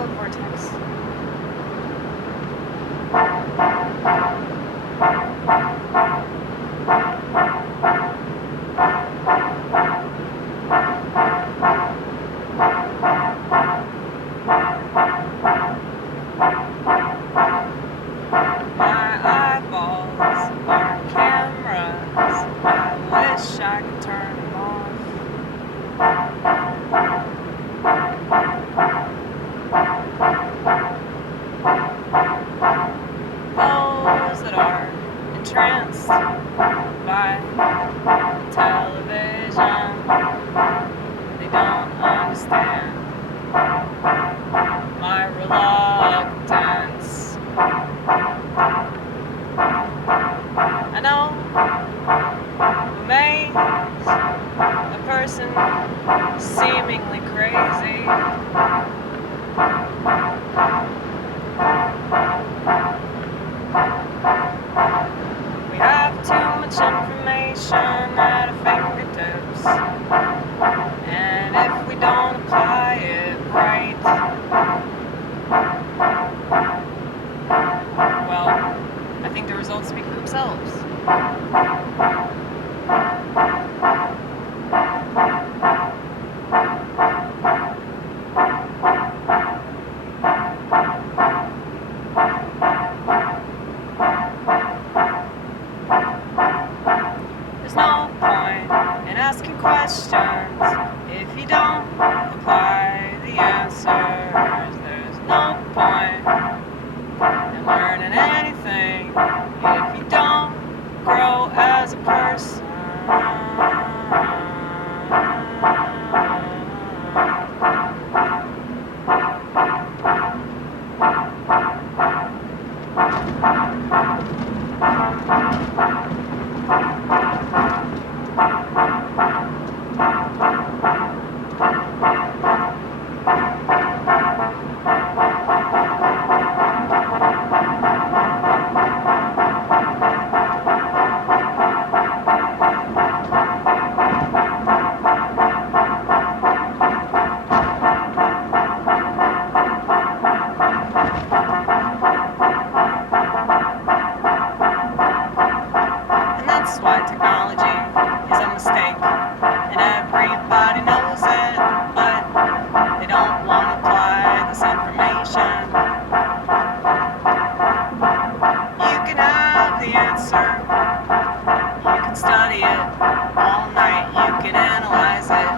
Hello, Vortex. My eyeballs are cameras. I wish I could turn them off. Those that are entranced by the television, they don't understand my reluctance. I know who makes a person seemingly crazy. We have too much information at our fingertips, and if we don't apply it right, well, I think the results speak for themselves. There's no point in asking questions if you don't apply the answers. There's no point in learning anything if you don't grow as a person. That's why technology is a mistake, and everybody knows it, but they don't want to apply this information. You can have the answer, you can study it all night, you can analyze it,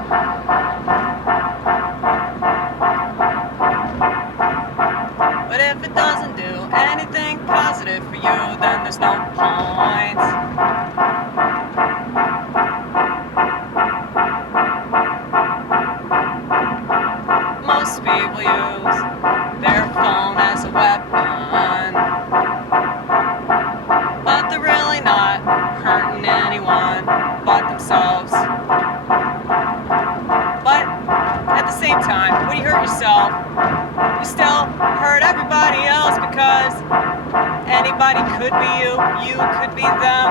but if it doesn't do anything positive for you, then there's no point. Most people use their phone as a weapon, but they're really not hurting anyone but themselves. But at the same time, when you hurt yourself, you still hurt everybody else, because anybody could be you, you could be them.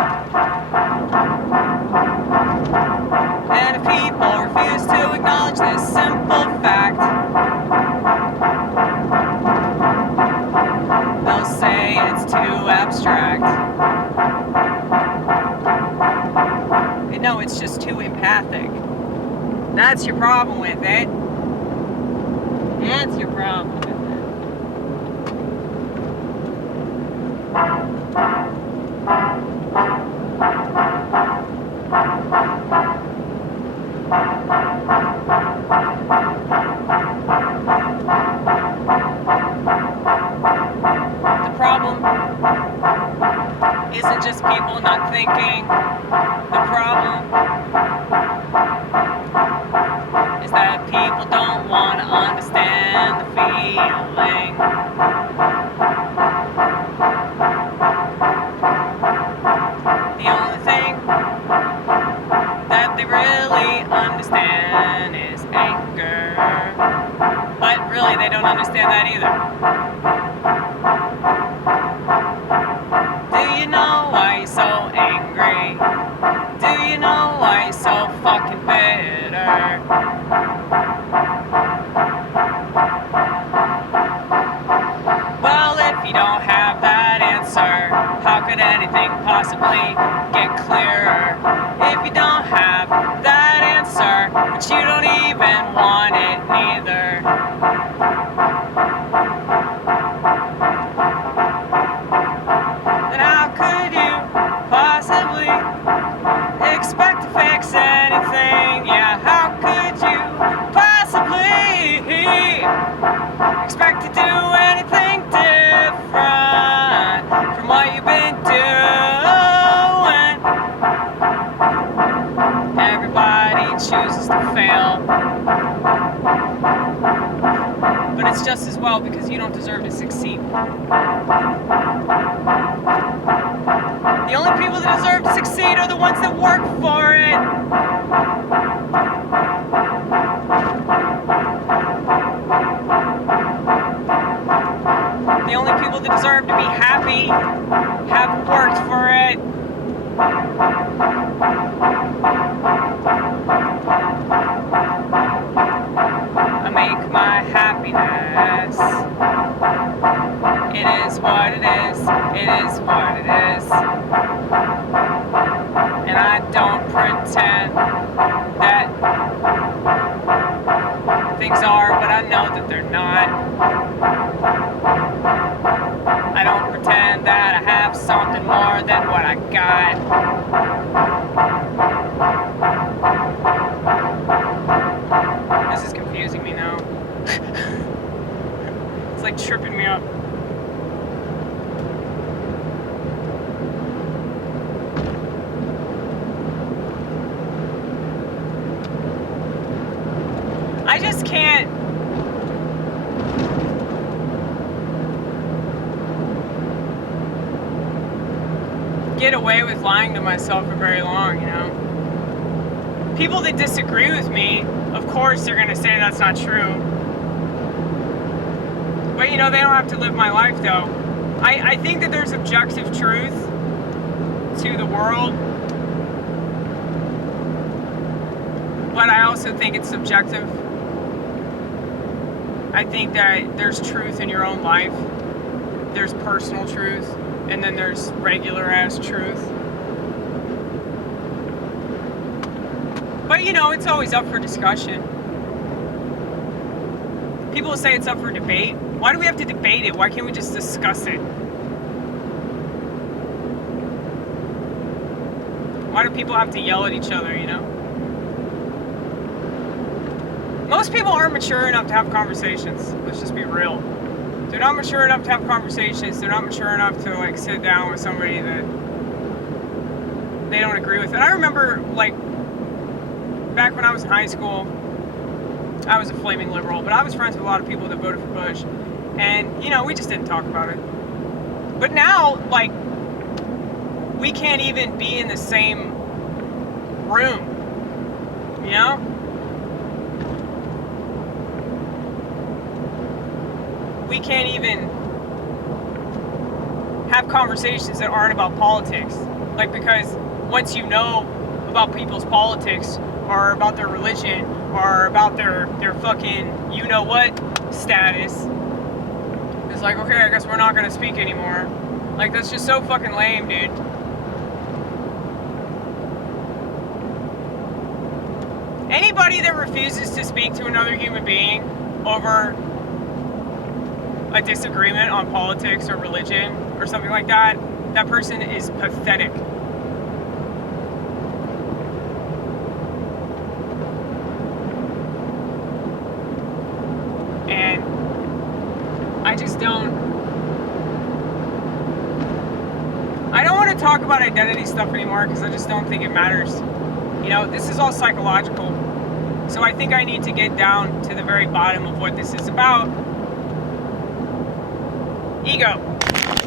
And if people refuse to acknowledge this simple fact, they'll say it's too abstract. And no, it's just too empathic. That's your problem with it. That's your problem with it. The problem isn't just people not thinking. The problem is that people don't want to understand the feeling. The only thing that they really understand is anger. But really, they don't understand that either. Do you know why you're so angry? Do you know why you're so fucking bitter? either. Then how could you possibly expect to fix anything? Yeah, how could you possibly expect to do anything different from what you've been doing? Everybody chooses to fail, but it's just as well because you don't deserve to succeed. The only people that deserve to succeed are the ones that work for it. The only people that deserve to be happy have worked for it. I make my happiness. It is what it is. It is what it is. And I don't pretend that things are what I know that they're not. I don't pretend that I have something more than what I got. This is confusing me now. It's like tripping me up. I just can't get away with lying to myself for very long, you know? People that disagree with me, of course they're gonna say that's not true. But you know, they don't have to live my life though. I think that there's objective truth to the world, but I also think it's subjective. I think that there's truth in your own life. There's personal truth, and then there's regular ass truth. But you know, it's always up for discussion. People say it's up for debate. Why do we have to debate it? Why can't we just discuss it? Why do people have to yell at each other, you know? Most people aren't mature enough to have conversations. Let's just be real. They're not mature enough to have conversations. They're not mature enough to like sit down with somebody that they don't agree with. And I remember like back when I was in high school, I was a flaming liberal, but I was friends with a lot of people that voted for Bush. And, you know, we just didn't talk about it. But now, like, we can't even be in the same room, you know? We can't even have conversations that aren't about politics. Like, because once you know about people's politics, or about their religion, or about their fucking you-know-what status, it's like, okay, I guess we're not gonna speak anymore. Like, that's just so fucking lame, dude. Anybody that refuses to speak to another human being over a disagreement on politics or religion or something like that, that person is pathetic. And I just I don't want to talk about identity stuff anymore because I just don't think it matters. You know, this is all psychological. So I think I need to get down to the very bottom of what this is about. Ego.